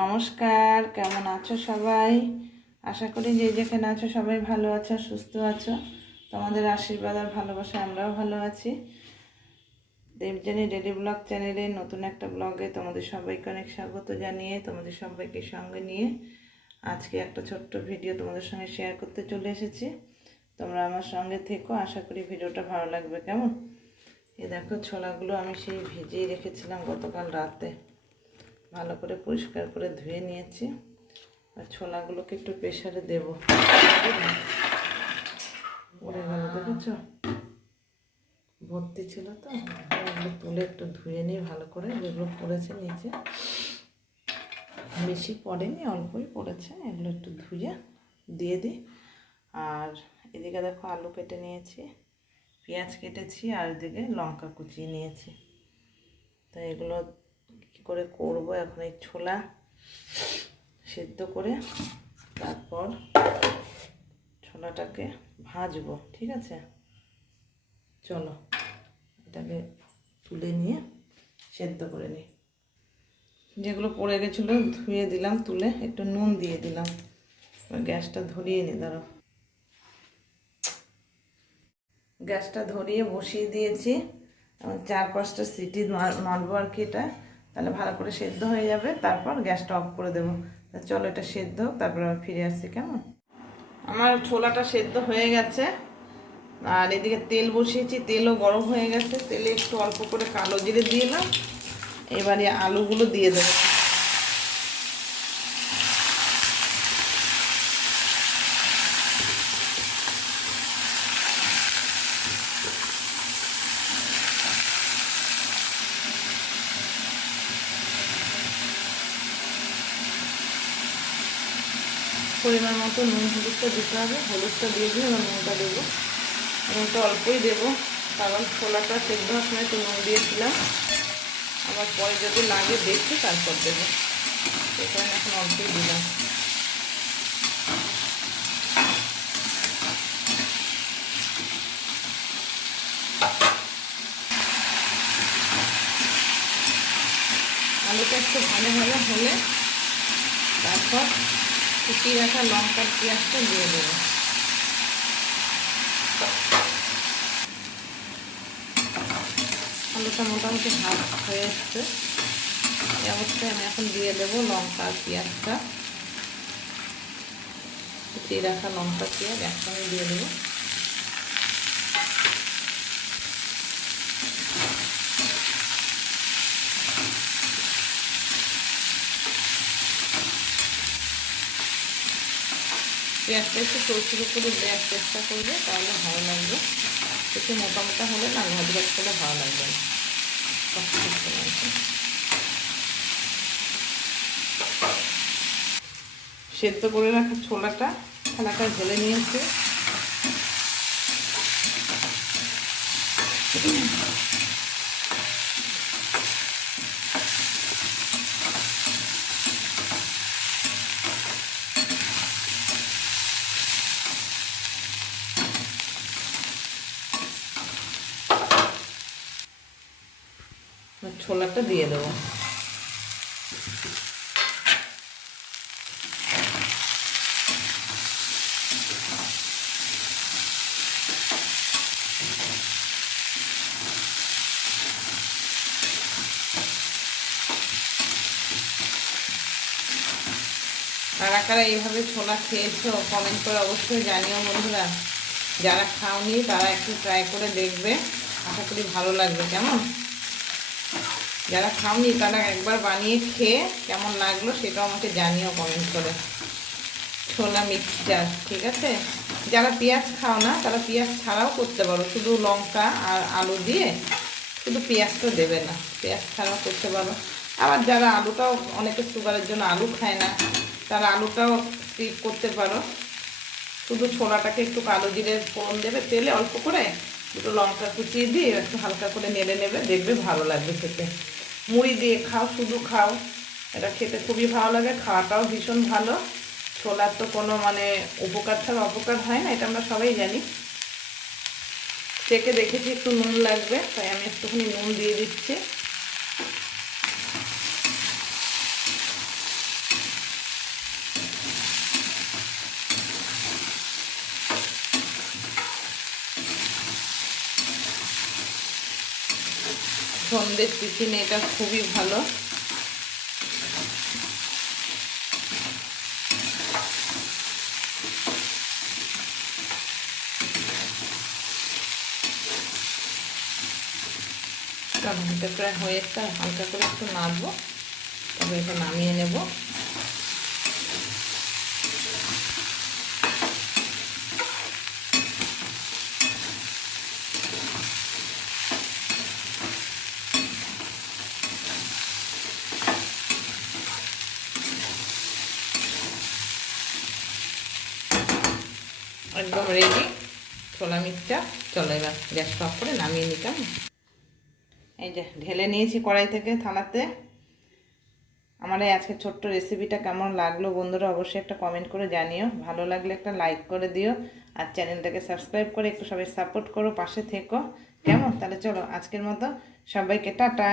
নমস্কার, কেমন আছো সবাই? আশা করি যে যেখানে আছো সবাই ভালো আছো, সুস্থ আছো। তোমাদের আশীর্বাদ আর ভালোবাসা আমরাও ভালো আছি। দেবযানী ডেলি ব্লগ চ্যানেলে নতুন একটা ব্লগে তোমাদের সবাইকে অনেক স্বাগত জানিয়ে তোমাদের সবাইকে সঙ্গে নিয়ে আজকে একটা ছোট্ট ভিডিও তোমাদের সঙ্গে শেয়ার করতে চলে এসেছি। তোমরা আমার সঙ্গে থেকো, আশা করি ভিডিওটা ভালো লাগবে। কেমন? এই দেখো, ছোলাগুলো আমি সেই ভিজিয়ে রেখেছিলাম গতকাল রাতে, ভালো করে পরিষ্কার করে ধুয়ে নিয়েছি। আর ছোলাগুলোকে একটু প্রেসারে দেবো। পড়ে গেল, দেখেছ? ভর্তি ছিল তো, এগুলো তুলে একটু ধুয়ে নিই ভালো করে। যেগুলো পড়েছে নিচে, বেশি পড়েনি, অল্পই পড়েছে, এগুলো একটু ধুয়ে দিয়ে দিই। আর এদিকে দেখো, আলু কেটে নিয়েছি, পেঁয়াজ কেটেছি, আর এদিকে লঙ্কা কুচিয়ে নিয়েছি। তো এগুলো কী করে করবো এখন? এই ছোলা সেদ্ধ করে তারপর ছোলাটাকে ভাজবো, ঠিক আছে? চলো এটাকে তুলে নিয়ে সেদ্ধ করে নিই। যেগুলো পড়ে গেছিলো ধুয়ে দিলাম তুলে, একটু নুন দিয়ে দিলাম। গ্যাসটা ধরিয়ে নি, দাঁড়াও। গ্যাসটা ধরিয়ে বসিয়ে দিয়েছি, 4-5টা সিটি মারবো আর কি, এটা তাহলে ভালো করে সেদ্ধ হয়ে যাবে। তারপর গ্যাসটা অফ করে দেবো। চলো এটা সেদ্ধ হোক, তারপর আমি ফিরে আসছি। কেমন? আমার ছোলাটা সেদ্ধ হয়ে গেছে। আর এদিকে তেল বসিয়েছি, তেলও গরম হয়ে গেছে। তেলে একটু অল্প করে কালো জিরে দিয়ে দিলাম। এবারে আলুগুলো দিয়ে দেবো। পরিমাণ মতো নুন হলুদটা দিতে হবে। হলুদটা দিয়ে দিয়ে এবার নুনটা দেবো। নুনটা অল্পই দেবো, কারণ ছোলাটা সেদ্ধ হওয়ার সময় একটু নুন দিয়েছিলাম। আবার পরে যদি লাগে দেখি তারপর দেবো, সেই কারণে এখন অল্পই দিলাম। আলুটা একটু ভালো ভালো হলে তারপর কুচিয়ে রাখা লঙ্কার পেঁয়াজটা দিয়ে দেবো। আলুটা মোটামুটি হাফ হয়ে এসছে। এই অবস্থায় আমি এখন দিয়ে দেবো লঙ্কা আর পেঁয়াজটা। কুচিয়ে রাখা লঙ্কা পেঁয়াজ একসঙ্গে দিয়ে দেবো। পেঁয়াজটা একটু সরু করে দেওয়ার চেষ্টা করবে, তাহলে ভালো লাগবে। একটু মোটা মোটা হলে না, ভাজি ভাজি করলে ভালো লাগবে না। সেদ্ধ করে রাখা ছোলাটা থালাটা ঢেলে নিয়েছে। ছোলাটা দিয়ে দেবো। কারা কারা এইভাবে ছোলা খেয়েছো কমেন্ট করে অবশ্যই জানিও বন্ধুরা। যারা খাওনি তারা একটু ট্রাই করে দেখবে, আশা করি ভালো লাগবে। কেমন? যারা খাওনি তারা একবার বানিয়ে খেয়ে কেমন লাগলো সেটাও আমাকে জানিও কমেন্ট করে। ছোলা মিক্সচার, ঠিক আছে? যারা পেঁয়াজ খাও না তারা পেঁয়াজ ছাড়াও করতে পারো, শুধু লঙ্কা আর আলু দিয়ে, শুধু পেঁয়াজটা দেবে না, পেঁয়াজ ছাড়াও করতে পারো। আবার যারা আলুটাও, অনেকে সুগারের জন্য আলু খায় না, তারা আলুটাও স্কিপ করতে পারো। শুধু ছোলাটাকে একটু কালো জিরে ফোড়ন দেবে, তেলে অল্প করে দুটো লঙ্কা কুচিয়ে দিয়ে একটু হালকা করে নেড়ে নেবে, দেখবে ভালো লাগবে খেতে। মুড়ি দিয়ে খাও, শুধু খাও, এটা খেতে খুবই ভালো লাগে, খাওয়াটাও ভীষণ ভালো। ছোলার তো কোনো মানে উপকার ছাড়া অপকার হয় না, এটা আমরা সবাই জানি। চেখে দেখেছি একটু নুন লাগবে, তাই আমি একটুখানি নুন দিয়ে দিচ্ছি। সন্ধ্যের টিফিনে এটা খুবই ভালো। এটা প্রায় হয়ে এসছে, হালকা করে একটু নাড়বো, তারপরে এটা নামিয়ে নেব। একদম রেডি ছোলা মিক্সচার। চলো এবার গ্যাসটা অফ করে নামিয়ে নিতাম। এই যে ঢেলে নিয়েছি কড়াই থেকে থালাতে। আমার এই আজকে ছোট্ট রেসিপিটা কেমন লাগলো বন্ধুরা অবশ্যই একটা কমেন্ট করে জানিও। ভালো লাগলে একটা লাইক করে দিও, আর চ্যানেলটাকে সাবস্ক্রাইব করে একটু সবাই সাপোর্ট করো, পাশে থেকো। কেমন? তাহলে চলো আজকের মতো সবাইকে টাটা।